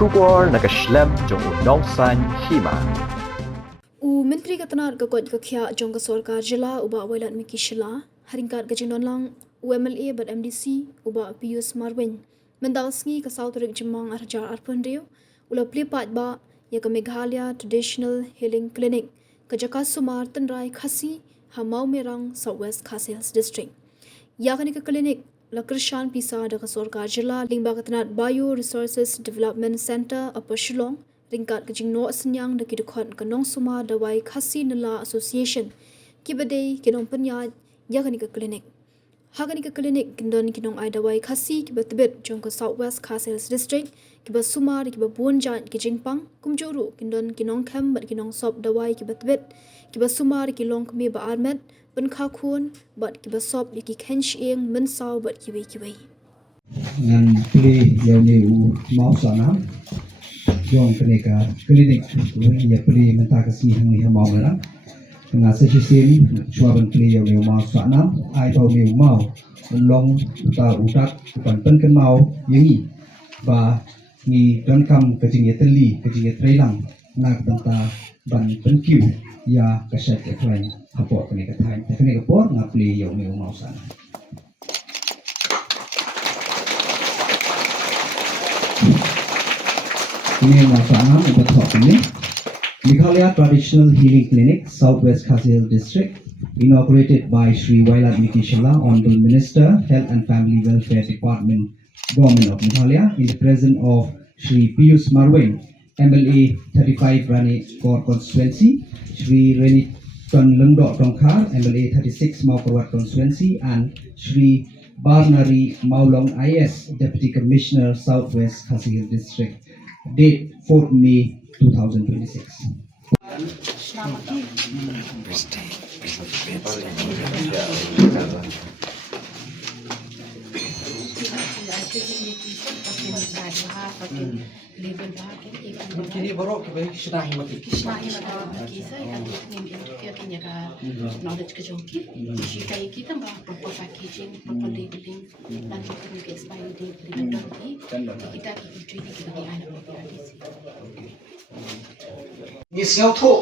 Shubor nakaslem jong unongsan hima. Menteri Ketenaga Kekot Kekya Jong Kesorkar Jela Uba Wailat Miki Shila Haringkat Gajinon Lang UMLA Bad MDC Uba Pius Marwin Mendalsngi ke Sauterik Jemang Arjar Arpundrio Ula Plipat Ba Ya ke Meghalaya Traditional Healing Clinic ke Jaka Sumar Tenrai Khasi Hamau Merang Southwest Khasi Hills District Ya ke ke klinik La Kershan Pisa de Kesorkar Jela Lingba Ketenat Bio Resources Development Center Upper Shillong ringkat ke jingno senyang de kidukhan ke nong suma dawai khasi nela association kibadei kinong penyat ya kani ke klinik hagani ke klinik kindon kinong ai dawai khasi kibatbet jong ke Southwest Khasi Hills District kiba suma de kiba buonjan ke jingpang kumjuru kindon kinong kham bat kinong sop dawai kibatbet kiba suma de kilong kemi ba armet ben kha khun bat kiba sop de ki khench eng men saw bat kibai kibai ngan pli yauni u mau sana Jong peneka klinik ya pli menta kasi hang ni mau lah dengan sesusin cuaban pli yang mau sana ai tau ni mau long ta utak bukan pen mau yangi ba ni don kam kejing ya teli kejing ya trailang nak tenta ban penkiu ya kaset ya klain apa peneka thai peneka por ngapli yang mau sana ini masalah untuk top ini. Meghalaya Traditional Healing Clinic, Southwest Khasi Hills District, inaugurated by Sri Wailat Miki Shila, Honorable Minister, Health and Family Welfare Department, Government of Meghalaya, in the presence of Sri Pius Marwin, MLA 35 Rani Kor Constituency, Sri Reni Ton Lungdok Tongkar, MLA 36 Mauperwat Constituency, and Sri Barnari Maulong IS, Deputy Commissioner, Southwest Khasi Hills District. Date 4th May 2026. Kini baru kita sudah himati. Kisah yang ada kisah yang kita knowledge kejoki, kita kita proper packaging, proper labeling, dan kita juga expiry date labeling kita training kita di anak PRDC. Ni sengau tu,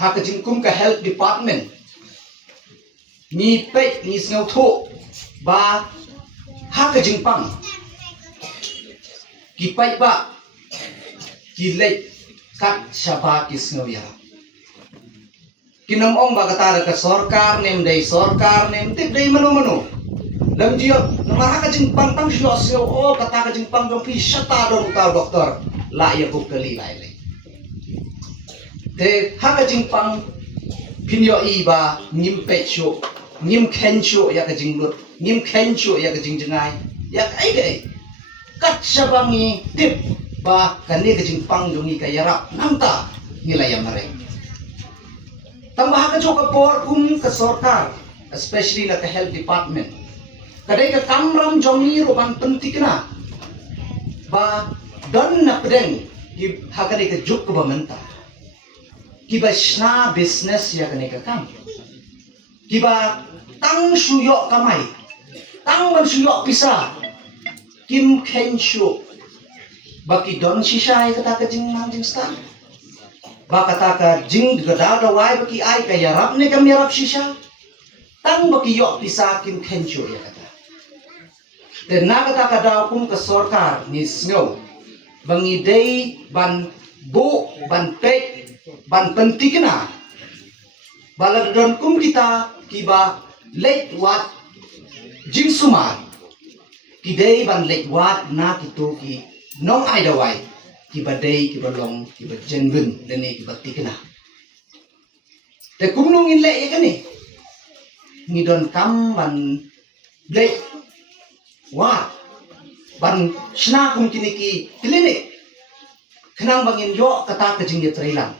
hak jingkum ke health department. Ni pek ni sengau tu, ba hak jingpang. Kipai ba kilek kat siapa kisngau ya. Kinom ong ba kata ke sorkar nem tip dai mano. Lam dia namara ka jingpang tang sio o kata ka jingpang dong pi shata dong ka doktor la ya buk kali lai le. De ha ka jingpang pinyo iba nim pecho nim kencho ya ka jinglut nim kencho ya ka jingjengai ya ai ge kat sabangi tip ba kani ka jingpang dongi ka yarap namta nilai yang mereng. Tambah ka joka por ka sorkar especially na ka health department. Kadai ka kamram jongi rupan penting na ba don na pedeng ki hakani ka juk ka bamenta. Kiba shna business ya kani ka kam. Kiba tang suyo kamai. Tang man suyo pisa. Kim kenshu. Baki don shisha ay kata ka jing nang jing stan. Ba kata ka jing gada wai baki ay kaya rap ne kam yarap shisha. Tang baki yo pisa kim kenshu ya kata. Dan na kata ka daw kum ka sorkar ni snow. Bangi day ban bu ban pek ban penting na. Balag don kum kita kiba late wat jing sumar. Kidai ban late wat na kito ki nong ai dawai kiba day kiba long kiba jengun dene kiba tikna. Te kum nong in le ya kani. Ni don kam ban late wat ban shna kum kini ki klinik. Kenang bangin yo kata ka jing trailang.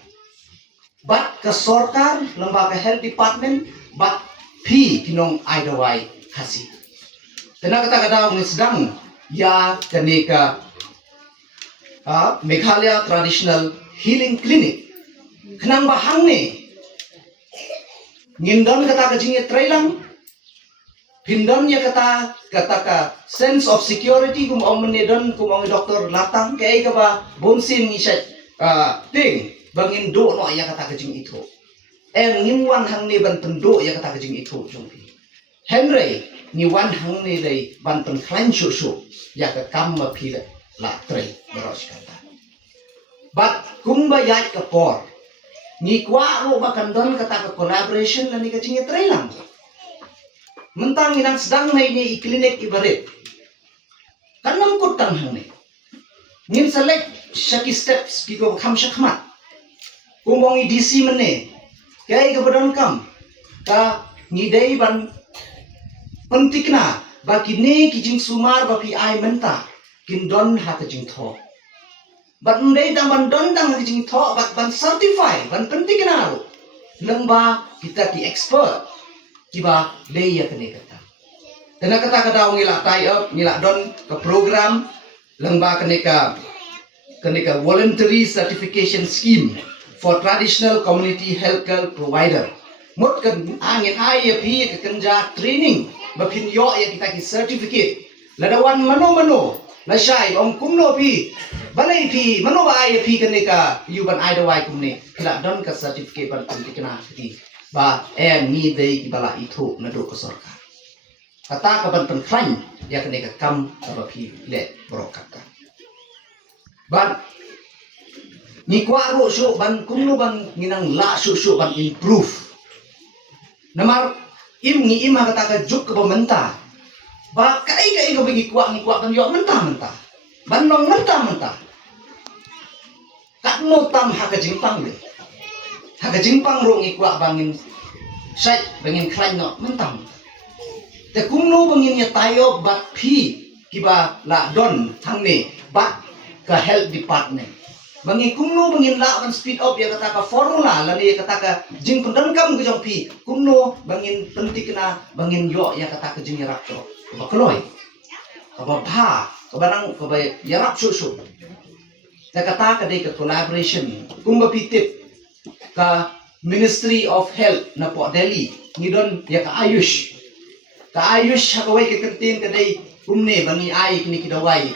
Bat ke sorkar lembaga health department bat pi kinong ai dawai khasi. Tena kata ni sedang ya kenika Meghalaya Traditional Healing Clinic. Kenang bahang ni ngindon kata kejingnya trailang Pindon ya kata ka sense of security kum ong menedon kum ong doktor latang kay ka ba bonsin ni set ting bangin do no ya kata kajing itu. Ngimwan hang ni ban pendo ya kata kajing itu jongpi. Henry ni wan hang ni dai ban pen klan shu ya ka kam ma phi la tre beros kata. But kum ba ya ka por. Ni kwa ro ba kandon kata ka collaboration la ni kajing tre lang. Mentang inang sedang na ini klinik ibarit. Kanam kot kan hang ni. Ngin select shaki steps pigo kham shakmat. Kumong i DC mene. Kay gabadon kam. Ka ngidei ban pentikna ba kini kijing sumar ba pi ai menta. Kin don ha kijing tho. Bat ndei dang ban don dang kijing tho bat ban certify ban pentikna ro. Lengba kita ki expert. Kiba leya kene kata. Tena kata kada ngila tie up ngila don ke program lengba kene ka voluntary certification scheme for traditional community healthcare provider. Mut kan angin ai ya pi ke kenja training bapin yo ya kita ki certificate. Ladawan mano la shai ong kumno pi balai pi mano ba ai pi kene ka yuban ai dawai kumne kila don ka certificate ban kena ti ba ni dei bala itu nado ke sorka kata ka ban pen klan ya kene ka kam ba pi le brokata ban ni kwa ro syo ban kumno ban nginang la syo ban improve namar im kata ka juk ke bamenta ba kai ka bagi kwa kan yo menta ban nong menta kat no tam ha ka jingpang le Haka jingpang ro ngikwa bangin sai bangin klan no mentang. Te kumno bangin ya tayo bat pi kiba la don hangne bat ke health department. Bangin kumno bangin la ban speed up ya kata ka formula la ya kata ka jing pendangkam ke jong pi kumno bangin pentikna bangin yo ya kata ka jing yarak to. Ba kloy. Ba bha kabarang ka ba yarak su. Te kata ka dei ka collaboration kumba pitip ka Ministry of Health na po Delhi ngidon ya ka Ayush hakawai ke kentin kadai kumne bangi ai kini kidawai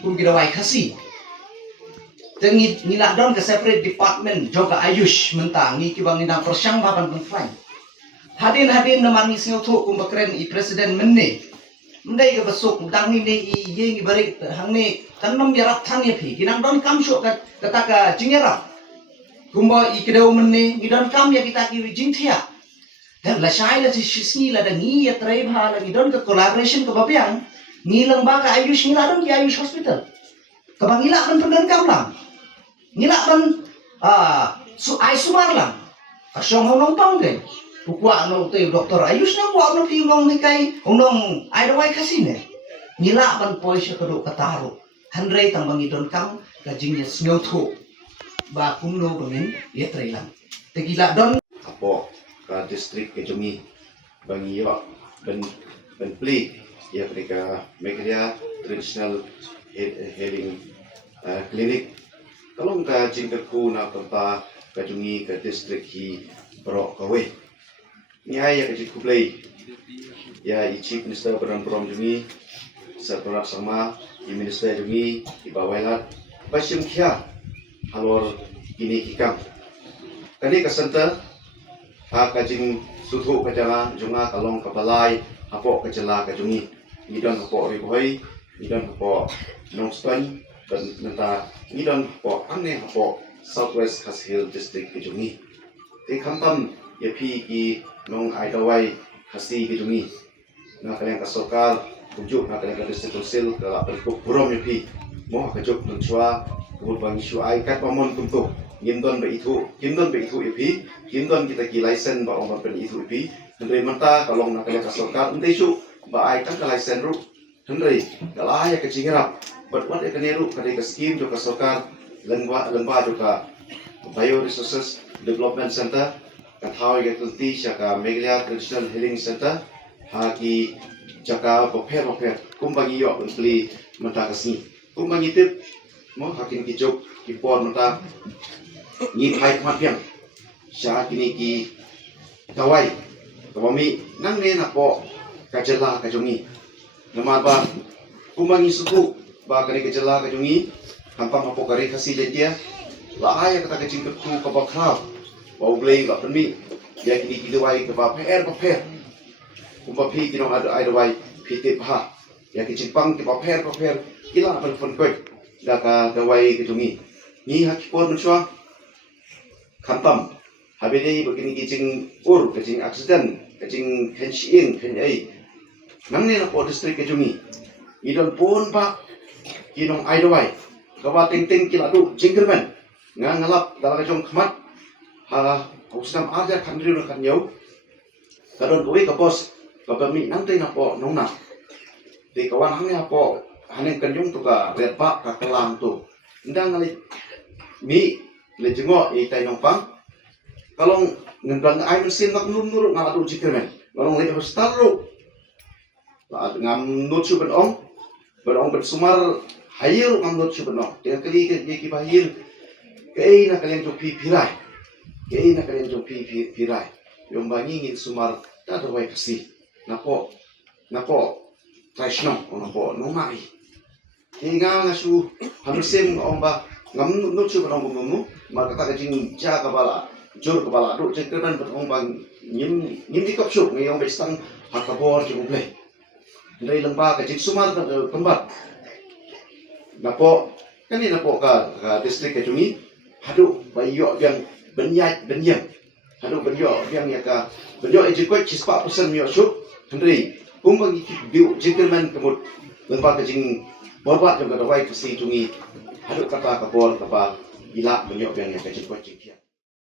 kidawai khasi tengi nila don ka separate department joga Ayush mentang ni ki bangi na persyang baban pengflain hadin na mangi singo thu kum bakren i president menne mendai ka besok dang ni i ye ngi barik hangne kanam yarat thang ye phi kinang don kam sho ka kata ka jingerap kumba ikidau menne ngidon kam ya kita ki jingthia dan la shai la shisni la dangi ya trai bha la ngidon ka collaboration ka babyang ngilang ba ka Ayush ngiladon ki Ayush hospital ka bangila ban pendan kam lang ngila ban ai sumar lang ka syong honong pang ke ukwa no te doktor Ayush na kwa no ki long ni kai onong ai dawai kasine ngila ban poisya ka do kataro hanrei tang bangidon kam ka jingnya snotho ba kumno bangin ya trailang tegila don apo ka district ke Jongi bangi yo ben play ya mereka Meghalaya traditional healing clinic kalong ka jingkaku na kanta ka Jongi ka district hi bro kawe nya ya ka jiku play ya i chief minister Bram Jongi Sartorak sama i minister Jongi i bawailat basim khia alor ini hikam kani kasanta ha kajing suthu kajala junga kalong kapalai apo kajala kajungi ngidon apo riboi ngidon apo nongspan dan nenta ngidon apo anne apo Southwest Khas Hill District kajungi te khampam yapi ki nong aidawai khasi kajungi na kalian kasokal tujuk na kalian district council kala perkuk burom yapi mo kajuk nunchwa kubang isu ai kat pamon kuntuk gindon be itu ipi gindon kita ki license ba omar pen itu ipi hendrei menta kalong na kale kasokar ente su ba ai kan ka license ru hendrei kala ya ke cingerap but what e kaneru kade ka scheme jo kasokar lengba jo ka bio resources development center ka thau ge tulti shaka Meghalaya traditional healing center ha ki jaka bopher kumbangi yo untli menta kasni kumbangi tip mo hakin ki jok ki por mata ni phai khapiam sha kini ki kawai kawami nang ne na po kajela kajongi nama ba kumangi suku ba kani kajela kajongi hampam apo kari kasi letia la aya kata kajing ketu ka ba krab bau glei ga penmi ya kini kilawai ka ba per kumpa pi kino ada ai dawai piti pa ya kicing pang ki ba per kila pon koi da ka dawai kajongi ni hakipon chua kantam habede begini kicing kicing accident kicing hensiing henai nangne na po district kajongi idon pon pa kinong aidawai kawa ting kila tu jingkerman ngalap dalam kajong khamat ha usam aja khandri na kanyau kadon uwi kapos kapami nangte na po nongna di kawan hangnya po hanen kanjung tu ka repa ka kelang tu ndang ngali mi le jengo i tai nongpang kalong ngendang ai mesin nak nur ngala tu jingkerman kalong le hostaru ngam nutu benong bersumar hayir ngam nutu benong dengan kali ke ki bahir ke na kalian tu pirai yung bangi ngin sumar ta do wai kasi napo traishno napo nomai hinga ngasu hamsem omba ngam nutu benong bumu maka ka jing ja ka bala jor ka bala do jengkeran betong bang nyim di kopsuk ngayong bestang hakabor jung play dari lembah kecil sumar kembar napo kani napo ka distrik kajungi hadu bayo yang benyam hadu bayo yang ya ka bayo ejikot cispa pesan mio syuk hendri kumbang biu jingkerman kemut lembah kajing borbat yang kadawai kesi jungi hadu kata kapor kapa ila bayo yang ya kecil kot jingkia